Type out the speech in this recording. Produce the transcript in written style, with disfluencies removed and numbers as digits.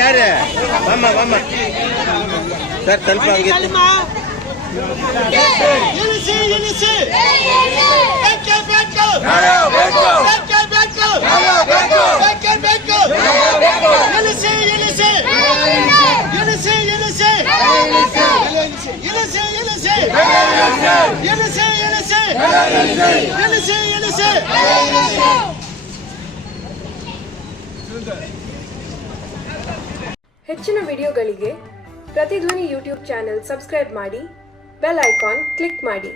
ಯಾರು ಸರ್ ಸ್ವಲ್ಪ ಹಂಗೆ ಹೆಚ್ಚಿನ ವಿಡಿಯೋಗಳಿಗೆ ಪ್ರತಿಧ್ವನಿ ಯೂಟ್ಯೂಬ್ ಚಾನೆಲ್ ಸಬ್ಸ್ಕ್ರೈಬ್ ಮಾಡಿ, ಬೆಲ್ ಐಕಾನ್ ಕ್ಲಿಕ್ ಮಾಡಿ.